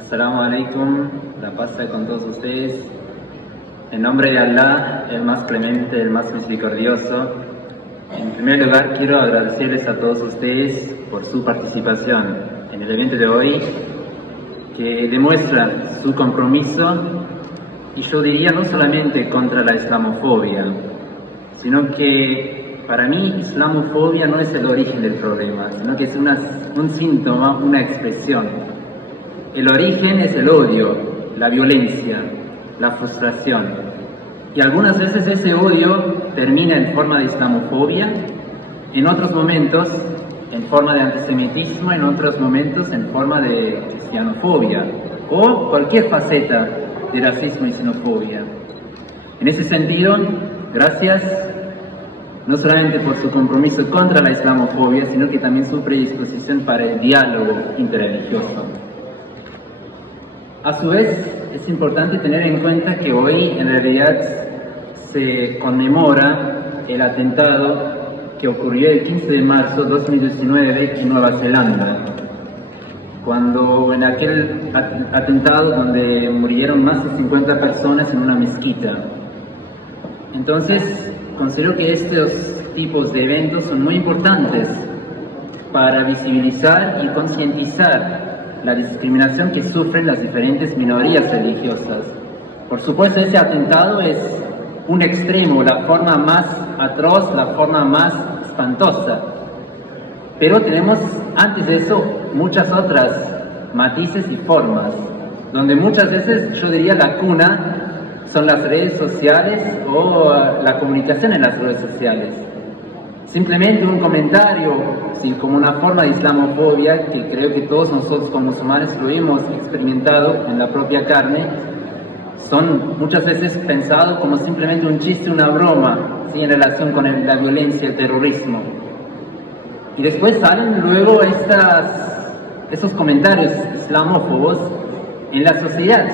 Assalamu alaikum, la paz sea con todos ustedes. En nombre de Allah, el más clemente, el más misericordioso, en primer lugar quiero agradecerles a todos ustedes por su participación en el evento de hoy, que demuestra su compromiso, y yo diría no solamente contra la islamofobia, sino que para mí islamofobia no es el origen del problema, sino que es un síntoma, una expresión. El origen es el odio, la violencia, la frustración. Y algunas veces ese odio termina en forma de islamofobia, en otros momentos en forma de antisemitismo, en otros momentos en forma de cristianofobia o cualquier faceta de racismo y xenofobia. En ese sentido, gracias no solamente por su compromiso contra la islamofobia, sino que también su predisposición para el diálogo interreligioso. A su vez, es importante tener en cuenta que hoy en realidad se conmemora el atentado que ocurrió el 15 de marzo de 2019 en Nueva Zelanda, cuando en aquel atentado donde murieron más de 50 personas en una mezquita. Entonces, considero que estos tipos de eventos son muy importantes para visibilizar y concientizar la discriminación que sufren las diferentes minorías religiosas. Por supuesto, ese atentado es un extremo, la forma más atroz, la forma más espantosa. Pero tenemos antes de eso muchas otras matices y formas, donde muchas veces yo diría la cuna son las redes sociales o la comunicación en las redes sociales. Simplemente un comentario, sí, como una forma de islamofobia, que creo que todos nosotros como musulmanes lo hemos experimentado en la propia carne, son muchas veces pensados como simplemente un chiste, una broma, ¿sí?, en relación con la violencia, el terrorismo. Y después salen luego esos comentarios islamófobos en la sociedad,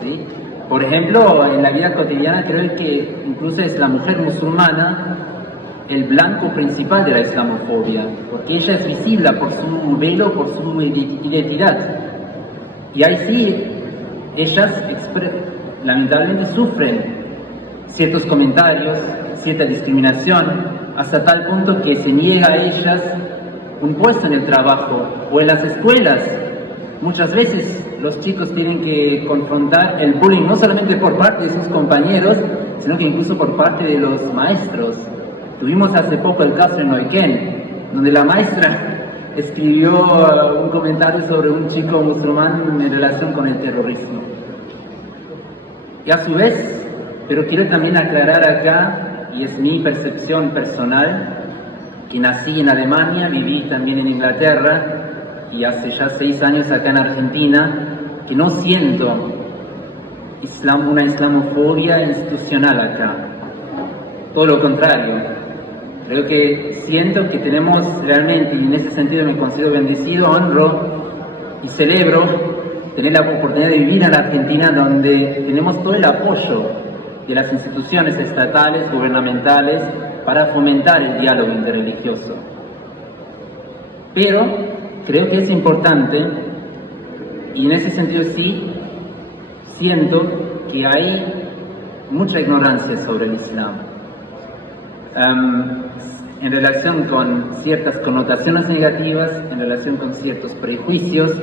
¿sí? Por ejemplo, en la vida cotidiana creo que incluso es la mujer musulmana el blanco principal de la islamofobia, porque ella es visible por su velo, por su identidad. Y ahí sí, ellas lamentablemente sufren ciertos comentarios, cierta discriminación, hasta tal punto que se niega a ellas un puesto en el trabajo o en las escuelas. Muchas veces los chicos tienen que confrontar el bullying no solamente por parte de sus compañeros, sino que incluso por parte de los maestros. Tuvimos hace poco el caso en Neuquén, donde la maestra escribió un comentario sobre un chico musulmán en relación con el terrorismo. Y a su vez, pero quiero también aclarar acá, y es mi percepción personal, que nací en Alemania, viví también en Inglaterra, y hace ya 6 años acá en Argentina, que no siento una islamofobia institucional acá. Todo lo contrario. Creo que siento que tenemos realmente, y en ese sentido me considero bendecido, honro y celebro tener la oportunidad de vivir en la Argentina, donde tenemos todo el apoyo de las instituciones estatales, gubernamentales, para fomentar el diálogo interreligioso. Pero creo que es importante, y en ese sentido sí, siento que hay mucha ignorancia sobre el Islam. En relación con ciertas connotaciones negativas, en relación con ciertos prejuicios,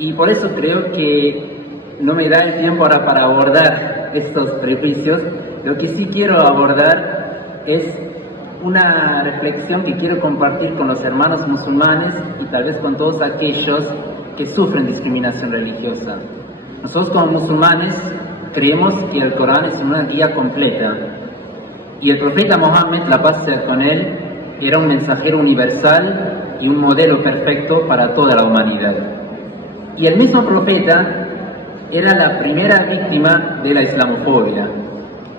y por eso creo que no me da el tiempo ahora para abordar estos prejuicios. Lo que sí quiero abordar es una reflexión que quiero compartir con los hermanos musulmanes y tal vez con todos aquellos que sufren discriminación religiosa. Nosotros como musulmanes creemos que el Corán es una guía completa. Y el profeta Mohammed, la paz sea con él, era un mensajero universal y un modelo perfecto para toda la humanidad. Y el mismo profeta era la primera víctima de la islamofobia.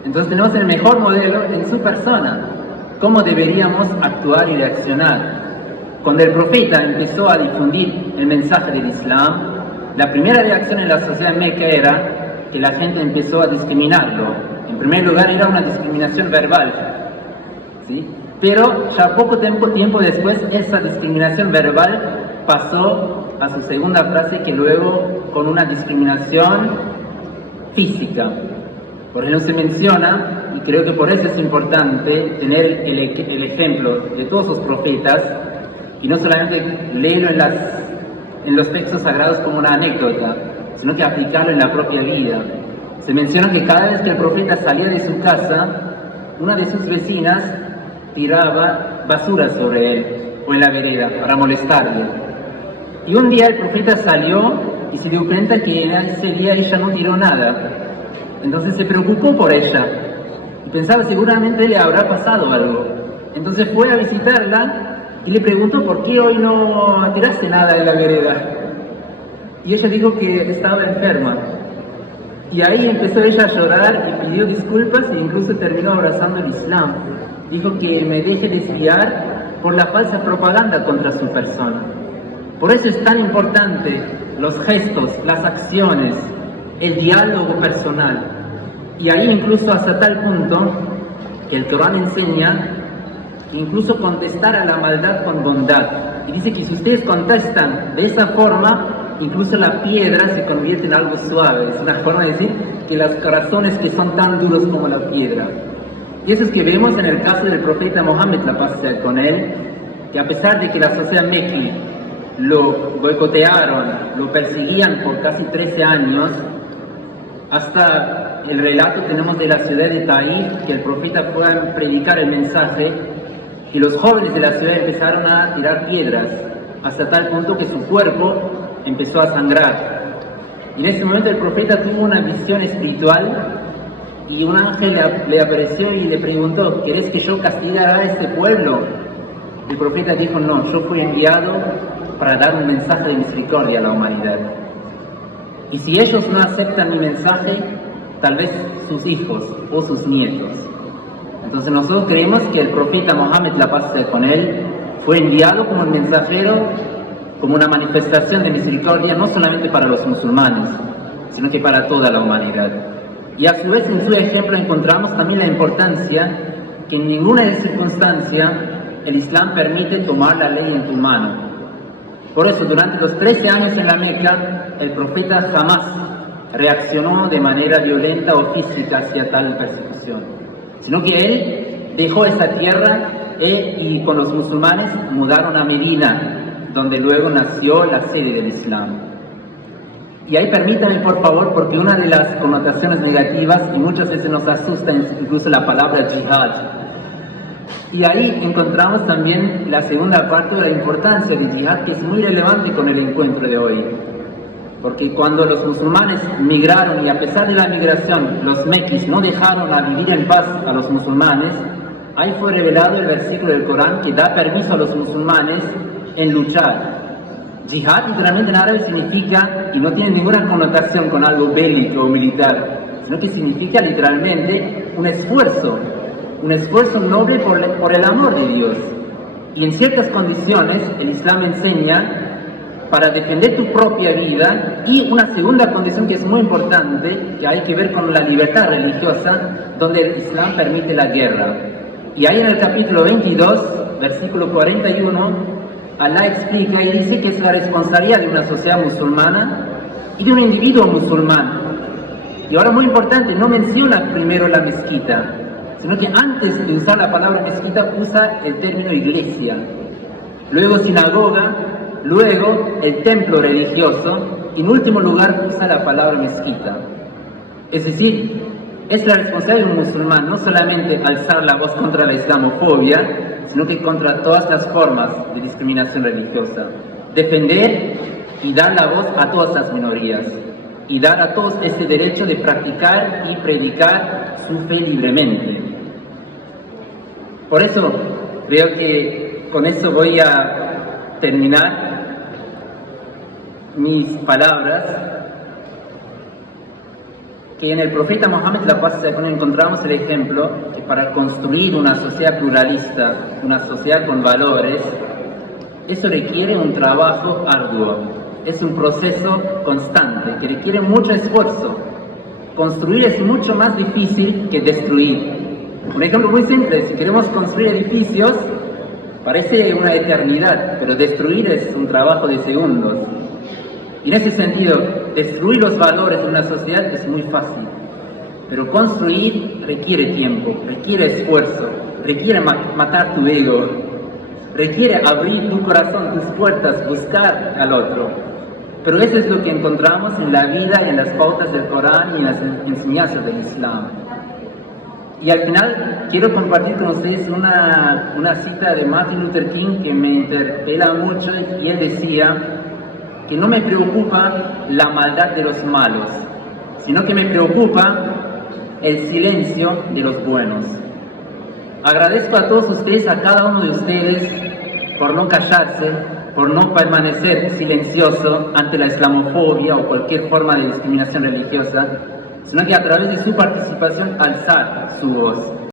Entonces tenemos el mejor modelo en su persona, cómo deberíamos actuar y reaccionar. Cuando el profeta empezó a difundir el mensaje del Islam, la primera reacción en la sociedad meca era que la gente empezó a discriminarlo. En primer lugar era una discriminación verbal, ¿sí? Pero ya poco tiempo después esa discriminación verbal pasó a su segunda frase, que luego con una discriminación física. Por eso se menciona, y creo que por eso es importante tener el ejemplo de todos los profetas, y no solamente leerlo en los textos sagrados como una anécdota, sino que aplicarlo en la propia vida. Se menciona que cada vez que el profeta salía de su casa, una de sus vecinas tiraba basura sobre él o en la vereda para molestarle. Y un día el profeta salió y se dio cuenta que ese día ella no tiró nada. Entonces se preocupó por ella y pensaba seguramente le habrá pasado algo. Entonces fue a visitarla y le preguntó por qué hoy no tiraste nada en la vereda. Y ella dijo que estaba enferma. Y ahí empezó ella a llorar y pidió disculpas e incluso terminó abrazando el Islam. Dijo que me deje desviar por la falsa propaganda contra su persona. Por eso es tan importante los gestos, las acciones, el diálogo personal. Y ahí incluso hasta tal punto que el Corán enseña que incluso contestar a la maldad con bondad. Y dice que si ustedes contestan de esa forma, incluso la piedra se convierte en algo suave. Es una forma de decir que los corazones que son tan duros como la piedra. Y eso es que vemos en el caso del profeta Mohammed, la paz sea con él, que a pesar de que la sociedad mequí lo boicotearon, lo perseguían por casi 13 años, hasta el relato tenemos de la ciudad de Taif, que el profeta fue a predicar el mensaje, y los jóvenes de la ciudad empezaron a tirar piedras, hasta tal punto que su cuerpo empezó a sangrar. Y en ese momento el profeta tuvo una visión espiritual y un ángel le apareció y le preguntó: ¿querés que yo castigara a este pueblo? El profeta dijo: no, yo fui enviado para dar un mensaje de misericordia a la humanidad. Y si ellos no aceptan mi mensaje, tal vez sus hijos o sus nietos. Entonces nosotros creemos que el profeta Mohammed, la paz sea con él, fue enviado como el mensajero, como una manifestación de misericordia, no solamente para los musulmanes, sino que para toda la humanidad. Y a su vez en su ejemplo encontramos también la importancia que en ninguna circunstancia el Islam permite tomar la ley en tu mano. Por eso durante los 13 años en la Meca, el profeta jamás reaccionó de manera violenta o física hacia tal persecución, sino que él dejó esa tierra y con los musulmanes mudaron a Medina, donde luego nació la sede del Islam. Y ahí permítanme por favor, porque una de las connotaciones negativas, y muchas veces nos asusta incluso la palabra jihad, y ahí encontramos también la segunda parte de la importancia de jihad, que es muy relevante con el encuentro de hoy. Porque cuando los musulmanes migraron, y a pesar de la migración, los mequis no dejaron a vivir en paz a los musulmanes, ahí fue revelado el versículo del Corán que da permiso a los musulmanes en luchar. Jihad literalmente en árabe significa, y no tiene ninguna connotación con algo bélico o militar, sino que significa literalmente un esfuerzo noble por el amor de Dios. Y en ciertas condiciones el Islam enseña para defender tu propia vida, y una segunda condición que es muy importante, que hay que ver con la libertad religiosa, donde el Islam permite la guerra. Y ahí en el capítulo 22, versículo 41, Allah explica y dice que es la responsabilidad de una sociedad musulmana y de un individuo musulmán. Y ahora muy importante, no menciona primero la mezquita, sino que antes de usar la palabra mezquita usa el término iglesia, luego sinagoga, luego el templo religioso y en último lugar usa la palabra mezquita. Es decir, es la responsabilidad de un musulmán no solamente alzar la voz contra la islamofobia, sino que contra todas las formas de discriminación religiosa. Defender y dar la voz a todas las minorías y dar a todos este derecho de practicar y predicar su fe libremente. Por eso creo que con eso voy a terminar mis palabras, que en el profeta Mohammed, la paz sea con él, encontramos el ejemplo que para construir una sociedad pluralista, una sociedad con valores, eso requiere un trabajo arduo, es un proceso constante que requiere mucho esfuerzo. Construir es mucho más difícil que destruir. Un ejemplo muy simple: si queremos construir edificios, parece una eternidad, pero destruir es un trabajo de segundos. Y en ese sentido, destruir los valores de una sociedad es muy fácil, pero construir requiere tiempo, requiere esfuerzo, requiere matar tu ego, requiere abrir tu corazón, tus puertas, buscar al otro. Pero eso es lo que encontramos en la vida y en las pautas del Corán y en las enseñanzas del Islam. Y al final quiero compartir con ustedes una cita de Martin Luther King que me interpela mucho, y él decía que no me preocupa la maldad de los malos, sino que me preocupa el silencio de los buenos. Agradezco a todos ustedes, a cada uno de ustedes, por no callarse, por no permanecer silencioso ante la islamofobia o cualquier forma de discriminación religiosa, sino que a través de su participación alzar su voz.